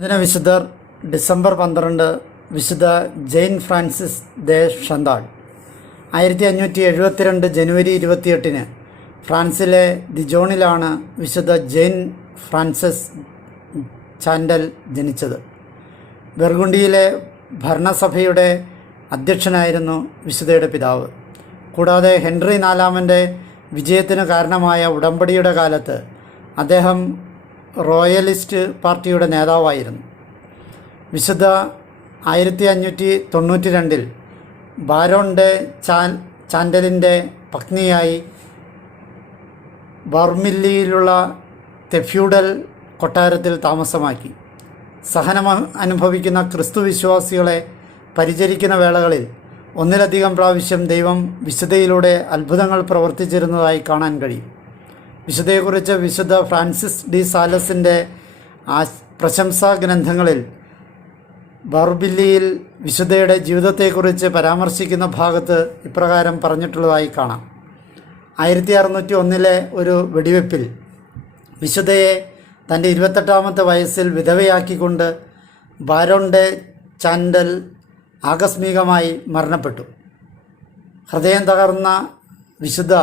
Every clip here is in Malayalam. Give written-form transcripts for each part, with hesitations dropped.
ഇതിന് വിശുദ്ധർ ഡിസംബർ 12 വിശുദ്ധ ജെയിൻ ഫ്രാൻസിസ് ദെ ഷന്താൾ. 1572 ജനുവരി 28 ഫ്രാൻസിലെ ദിജോണിലാണ് വിശുദ്ധ ജെയിൻ ഫ്രാൻസിസ് ചാൻഡൽ ജനിച്ചത്. ബർഗുണ്ടിയിലെ ഭരണസഭയുടെ അധ്യക്ഷനായിരുന്നു വിശുദ്ധയുടെ പിതാവ്. കൂടാതെ ഹെൻറി നാലാമൻ്റെ വിജയത്തിന് കാരണമായ ഉടമ്പടിയുടെ കാലത്ത് അദ്ദേഹം റോയലിസ്റ്റ് പാർട്ടിയുടെ നേതാവായിരുന്നു. വിശുദ്ധ 1592 ബാരോൺ ഡെ ചാൻഡലിൻ്റെ പത്നിയായി ബർമില്ലിയിലുള്ള തെഫ്യൂഡൽ കൊട്ടാരത്തിൽ താമസമാക്കി. സഹനം അനുഭവിക്കുന്ന ക്രിസ്തു വിശ്വാസികളെ പരിചരിക്കുന്ന വേളകളിൽ ഒന്നിലധികം പ്രാവശ്യം ദൈവം വിശുദ്ധയിലൂടെ അത്ഭുതങ്ങൾ പ്രവർത്തിച്ചിരുന്നതായി കാണാൻ കഴിയും. വിശുദ്ധയെക്കുറിച്ച് വിശുദ്ധ ഫ്രാൻസിസ് ഡി സാലസിൻ്റെ പ്രശംസാ ഗ്രന്ഥങ്ങളിൽ ബർബില്ലിയിൽ വിശുദ്ധയുടെ ജീവിതത്തെക്കുറിച്ച് പരാമർശിക്കുന്ന ഭാഗത്ത് ഇപ്രകാരം പറഞ്ഞിട്ടുള്ളതായി കാണാം. 1601 ഒരു വെടിവെപ്പിൽ വിശുദ്ധയെ തൻ്റെ 28ാമത്തെ വയസ്സിൽ വിധവയാക്കിക്കൊണ്ട് ബാരോൺ ഡെ ചാൻഡൽ ആകസ്മികമായി മരണപ്പെട്ടു. ഹൃദയം തകർന്ന വിശുദ്ധ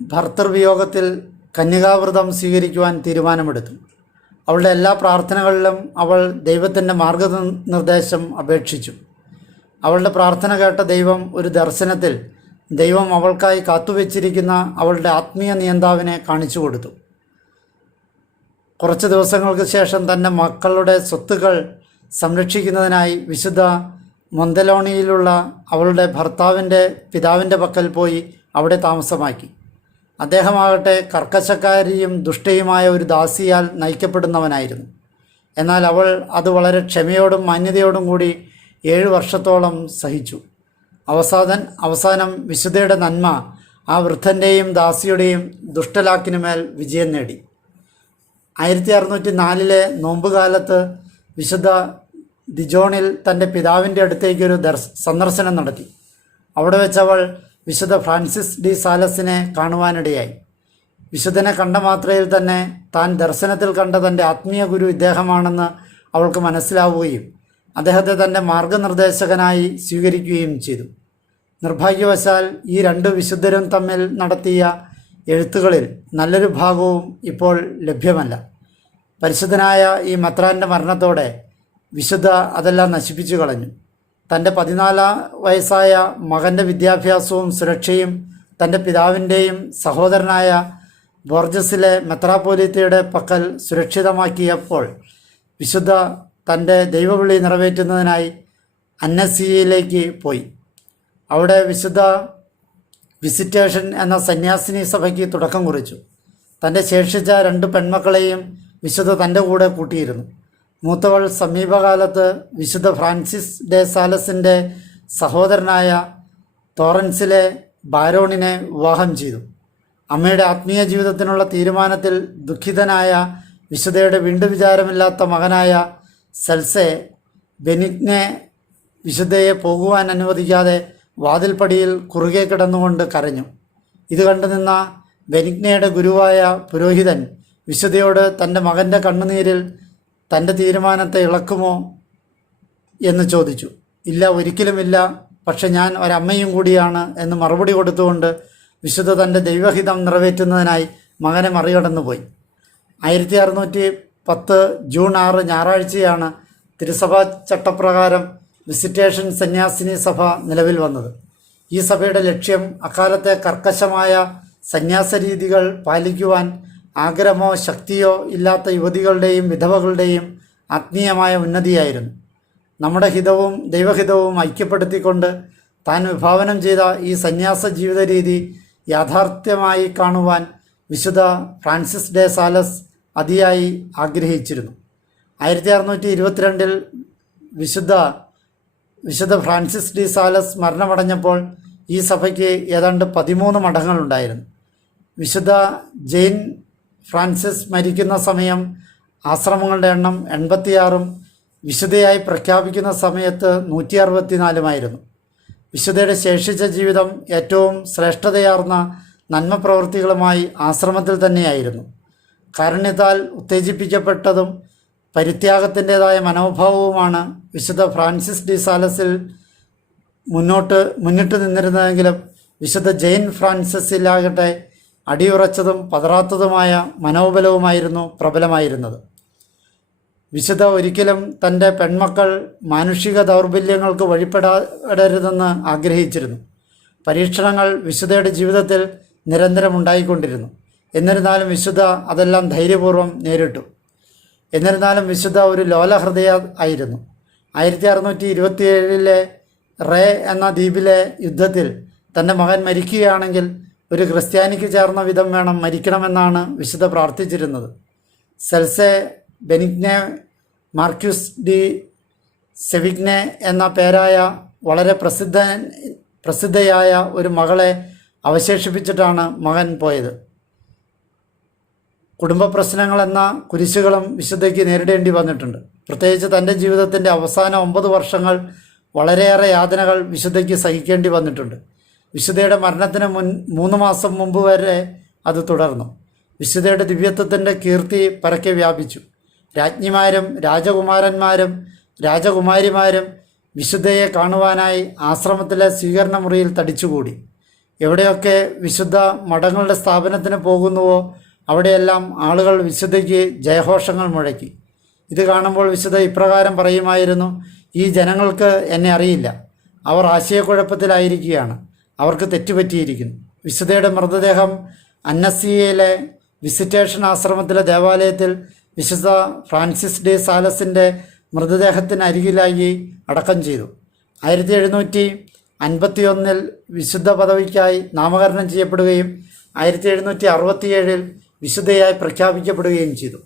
ഭർത്തൃവിയോഗത്തിൽ കന്യകാവ്രതം സ്വീകരിക്കുവാൻ തീരുമാനമെടുത്തു. അവളുടെ എല്ലാ പ്രാർത്ഥനകളിലും അവൾ ദൈവത്തിൻ്റെ മാർഗനിർദ്ദേശം അപേക്ഷിച്ചു. അവളുടെ പ്രാർത്ഥന കേട്ട ദൈവം ഒരു ദർശനത്തിൽ ദൈവം അവൾക്കായി കാത്തുവച്ചിരിക്കുന്ന അവളുടെ ആത്മീയ നിയന്താവിനെ കാണിച്ചു കൊടുത്തു. കുറച്ച് ദിവസങ്ങൾക്ക് ശേഷം തൻ്റെ മക്കളുടെ സ്വത്തുക്കൾ സംരക്ഷിക്കുന്നതിനായി വിശുദ്ധ മൊന്തലോണിയിലുള്ള അവളുടെ ഭർത്താവിൻ്റെ പിതാവിൻ്റെ പക്കൽ പോയി അവിടെ താമസമാക്കി. അദ്ദേഹമാകട്ടെ കർക്കശക്കാരിയും ദുഷ്ടയുമായ ഒരു ദാസിയാൽ നയിക്കപ്പെടുന്നവനായിരുന്നു. എന്നാൽ അവൾ അത് വളരെ ക്ഷമയോടും മാന്യതയോടും കൂടി 7 വർഷത്തോളം സഹിച്ചു. അവസാനം വിശുദ്ധയുടെ നന്മ ആ വൃദ്ധൻ്റെയും ദാസിയുടെയും ദുഷ്ടലാക്കിനുമേൽ വിജയം നേടി. 1604 നോമ്പുകാലത്ത് വിശുദ്ധ ദിജോണിൽ തൻ്റെ പിതാവിൻ്റെ അടുത്തേക്കൊരു സന്ദർശനം നടത്തി. അവിടെ വെച്ചവൾ വിശുദ്ധ ഫ്രാൻസിസ് ഡി സാലസിനെ കാണുവാനിടയായി. വിശുദ്ധനെ കണ്ട മാത്രയിൽ തന്നെ താൻ ദർശനത്തിൽ കണ്ട തൻ്റെ ആത്മീയ ഗുരു ഇദ്ദേഹമാണെന്ന് അവൾക്ക് മനസ്സിലാവുകയും അദ്ദേഹത്തെ തൻ്റെ മാർഗനിർദ്ദേശകനായി സ്വീകരിക്കുകയും ചെയ്തു. നിർഭാഗ്യവശാൽ ഈ 2 വിശുദ്ധരും തമ്മിൽ നടത്തിയ എഴുത്തുകളിൽ നല്ലൊരു ഭാഗവും ഇപ്പോൾ ലഭ്യമല്ല. പരിശുദ്ധനായ ഈ മെത്രാൻ്റെ മരണത്തോടെ വിശുദ്ധ അതെല്ലാം നശിപ്പിച്ചു കളഞ്ഞു. തൻ്റെ 14 വയസ്സായ മകൻ്റെ വിദ്യാഭ്യാസവും സുരക്ഷയും തൻ്റെ പിതാവിൻ്റെയും സഹോദരനായ ബോർജസിലെ മെത്രാപ്പോലീത്തയുടെ പക്കൽ സുരക്ഷിതമാക്കിയപ്പോൾ വിശുദ്ധ തൻ്റെ ദൈവവിളി നിറവേറ്റുന്നതിനായി അന്നസിയയിലേക്ക് പോയി. അവിടെ വിശുദ്ധ വിസിറ്റേഷൻ എന്ന സന്യാസിനി സഭയ്ക്ക് തുടക്കം കുറിച്ചു. തൻ്റെ ശേഷിച്ച 2 പെൺമക്കളെയും വിശുദ്ധ തൻ്റെ കൂടെ കൂട്ടിയിരുന്നു. മൂത്തവൾ സമീപകാലത്ത് വിശുദ്ധ ഫ്രാൻസിസ് ഡെ സാലസിൻ്റെ സഹോദരനായ തോറൻസിലെ ബാരോണിനെ വിവാഹം ചെയ്തു. അമ്മയുടെ ആത്മീയ ജീവിതത്തിനുള്ള തീരുമാനത്തിൽ ദുഃഖിതനായ വിശുദ്ധയുടെ വിചാരമില്ലാത്ത മകനായ സെൽസെ ബെനിഗ്നെ വിശുദ്ധയെ പോകുവാൻ അനുവദിക്കാതെ വാതിൽപ്പടിയിൽ കുറുകെ കിടന്നുകൊണ്ട് കരഞ്ഞു. ഇത് കണ്ടു നിന്ന ബെനിഗ്നയുടെ ഗുരുവായ പുരോഹിതൻ വിശുദ്ധയോട് തൻ്റെ മകൻ്റെ കണ്ണുനീരിൽ തൻ്റെ തീരുമാനത്തെ ഇളക്കുമോ എന്ന് ചോദിച്ചു. ഇല്ല, ഒരിക്കലുമില്ല, പക്ഷെ ഞാൻ ഒരമ്മയും കൂടിയാണ് എന്ന് മറുപടി കൊടുത്തുകൊണ്ട് വിശുദ്ധ തൻ്റെ ദൈവഹിതം നിറവേറ്റുന്നതിനായി മകനെ മറികടന്നുപോയി. 1610 ജൂൺ 6 ഞായറാഴ്ചയാണ് തിരുസഭാ ചട്ടപ്രകാരം വിസിറ്റേഷൻ സന്യാസിനി സഭ നിലവിൽ വന്നത്. ഈ സഭയുടെ ലക്ഷ്യം അക്കാലത്തെ കർക്കശമായ സന്യാസ രീതികൾ പാലിക്കുവാൻ ആഗ്രഹമോ ശക്തിയോ ഇല്ലാത്ത യുവതികളുടെയും വിധവകളുടെയും ആത്മീയമായ ഉന്നതിയായിരുന്നു. നമ്മുടെ ഹിതവും ദൈവഹിതവും ഐക്യപ്പെടുത്തിക്കൊണ്ട് താൻ വിഭാവനം ചെയ്ത ഈ സന്യാസ ജീവിത രീതി യാഥാർത്ഥ്യമായി കാണുവാൻ വിശുദ്ധ ഫ്രാൻസിസ് ഡെ സാലസ് അതിയായി ആഗ്രഹിച്ചിരുന്നു. 1622 വിശുദ്ധ ഫ്രാൻസിസ് ഡി സാലസ് മരണമടഞ്ഞപ്പോൾ ഈ സഭയ്ക്ക് ഏതാണ്ട് 13 മഠങ്ങളുണ്ടായിരുന്നു. വിശുദ്ധ ജെയിൻ ഫ്രാൻസിസ് മരിക്കുന്ന സമയം ആശ്രമങ്ങളുടെ എണ്ണം 86 വിശുദ്ധയായി പ്രഖ്യാപിക്കുന്ന സമയത്ത് 164 വിശുദ്ധയുടെ ശേഷിച്ച ജീവിതം ഏറ്റവും ശ്രേഷ്ഠതയാർന്ന നന്മ പ്രവൃത്തികളുമായി ആശ്രമത്തിൽ തന്നെയായിരുന്നു. കാരുണ്യത്താൽ ഉത്തേജിപ്പിക്കപ്പെട്ടതും പരിത്യാഗത്തിൻ്റെതായ മനോഭാവവുമാണ് വിശുദ്ധ ഫ്രാൻസിസ് ഡി സാലസിൽ മുന്നിട്ട് നിന്നിരുന്നതെങ്കിലും വിശുദ്ധ ജെയിൻ ഫ്രാൻസിസിലാകട്ടെ അടിയുറച്ചതും പതറാത്തതുമായ മനോബലവുമായിരുന്നു പ്രബലമായിരുന്നത്. വിശുദ്ധ ഒരിക്കലും തൻ്റെ പെൺമക്കൾ മാനുഷിക ദൗർബല്യങ്ങൾക്ക് വഴിപ്പെടരുതെന്ന് ആഗ്രഹിച്ചിരുന്നു. പരീക്ഷണങ്ങൾ വിശുദ്ധയുടെ ജീവിതത്തിൽ നിരന്തരം ഉണ്ടായിക്കൊണ്ടിരുന്നു. എന്നിരുന്നാലും വിശുദ്ധ അതെല്ലാം ധൈര്യപൂർവ്വം നേരിട്ടു. എന്നിരുന്നാലും വിശുദ്ധ ഒരു ലോലഹൃദയ ആയിരുന്നു. 1627 റേ എന്ന ദ്വീപിലെ യുദ്ധത്തിൽ തൻ്റെ മകൻ മരിക്കുകയാണെങ്കിൽ ഒരു ക്രിസ്ത്യാനിക്ക് ചേർന്ന വിധം വേണം മരിക്കണമെന്നാണ് വിശുദ്ധ പ്രാർത്ഥിച്ചിരുന്നത്. സെൽസെ ബെനിഗ്നെ മാർക്യൂസ് ഡി സെവിഗ്നെ എന്ന പേരായ വളരെ പ്രസിദ്ധയായ ഒരു മകളെ അവശേഷിപ്പിച്ചിട്ടാണ് മകൻ പോയത്. കുടുംബ പ്രശ്നങ്ങളെന്ന കുരിശുകളും വിശുദ്ധയ്ക്ക് നേരിടേണ്ടി വന്നിട്ടുണ്ട്. പ്രത്യേകിച്ച് തൻ്റെ ജീവിതത്തിൻ്റെ അവസാന 9 വർഷങ്ങൾ വളരെയേറെ യാതനകൾ വിശുദ്ധയ്ക്ക് സഹിക്കേണ്ടി വന്നിട്ടുണ്ട്. വിശുദ്ധയുടെ മരണത്തിന് 3 മാസം മുമ്പ് വരെ അത് തുടർന്നു. വിശുദ്ധയുടെ ദിവ്യത്വത്തിൻ്റെ കീർത്തി പരക്കെ വ്യാപിച്ചു. രാജ്ഞിമാരും രാജകുമാരന്മാരും രാജകുമാരിമാരും വിശുദ്ധയെ കാണുവാനായി ആശ്രമത്തിലെ സ്വീകരണ മുറിയിൽ തടിച്ചുകൂടി. എവിടെയൊക്കെ വിശുദ്ധ മഠങ്ങളുടെ സ്ഥാപനത്തിന് പോകുന്നുവോ അവിടെയെല്ലാം ആളുകൾ വിശുദ്ധയ്ക്ക് ജയഘോഷങ്ങൾ മുഴക്കി. ഇത് കാണുമ്പോൾ വിശുദ്ധ ഇപ്രകാരം പറയുമായിരുന്നു: ഈ ജനങ്ങൾക്ക് എന്നെ അറിയില്ല. അവർ ആശയക്കുഴപ്പത്തിലായിരിക്കുകയാണ്. അവർക്ക് തെറ്റുപറ്റിയിരിക്കുന്നു. വിശുദ്ധയുടെ മൃതദേഹം അന്നസിയയിലെ വിസിറ്റേഷൻ ആശ്രമത്തിലെ ദേവാലയത്തിൽ വിശുദ്ധ ഫ്രാൻസിസ് ഡി സാലസിൻ്റെ മൃതദേഹത്തിനരികിലായി അടക്കം ചെയ്തു. 1751 വിശുദ്ധ പദവിക്കായി നാമകരണം ചെയ്യപ്പെടുകയും 1767 വിശുദ്ധയായി പ്രഖ്യാപിക്കപ്പെടുകയും ചെയ്തു.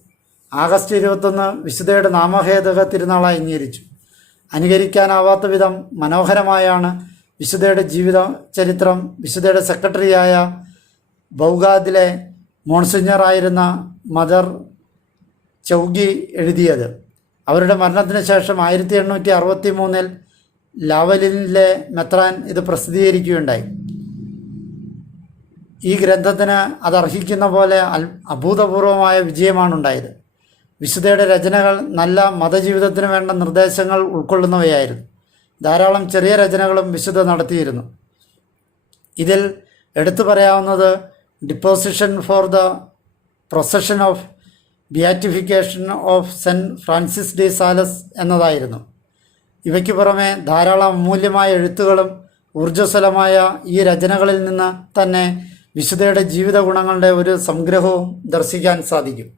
ആഗസ്റ്റ് 21 വിശുദ്ധയുടെ നാമഹേതുക തിരുനാളായി അംഗീകരിച്ചു. അനുകരിക്കാനാവാത്ത വിധം മനോഹരമായാണ് വിശുദ്ധയുടെ ജീവിത ചരിത്രം വിശുദ്ധയുടെ സെക്രട്ടറിയായ ബൗഗാദിലെ മോൺസിഞ്ഞറായിരുന്ന മദർ ചൗഗി എഴുതിയത്. അവരുടെ മരണത്തിന് ശേഷം 1863 ലാവലിനിലെ മെത്രാൻ ഇത് പ്രസിദ്ധീകരിക്കുകയുണ്ടായി. ഈ ഗ്രന്ഥത്തിന് അതർഹിക്കുന്ന പോലെ അഭൂതപൂർവമായ വിജയമാണുണ്ടായത്. വിശുദ്ധയുടെ രചനകൾ നല്ല മതജീവിതത്തിന് വേണ്ട നിർദ്ദേശങ്ങൾ ഉൾക്കൊള്ളുന്നവയായിരുന്നു. ധാരാളം ചെറിയ രചനകളും വിശുദ്ധ നടത്തിയിരുന്നു. ഇതിൽ എടുത്തു പറയാവുന്നത് deposition for the procession of beatification of Saint Francis de Sales എന്നതായിരുന്നു. ഇവയ്ക്ക് പുറമെ ധാരാളം അമൂല്യമായ എഴുത്തുകളും ഊർജ്ജസ്വലമായ ഈ രചനകളിൽ നിന്ന് തന്നെ വിശുദ്ധയുടെ ജീവിത ഗുണങ്ങളുടെ ഒരു സംഗ്രഹവും ദർശിക്കാൻ സാധിക്കും.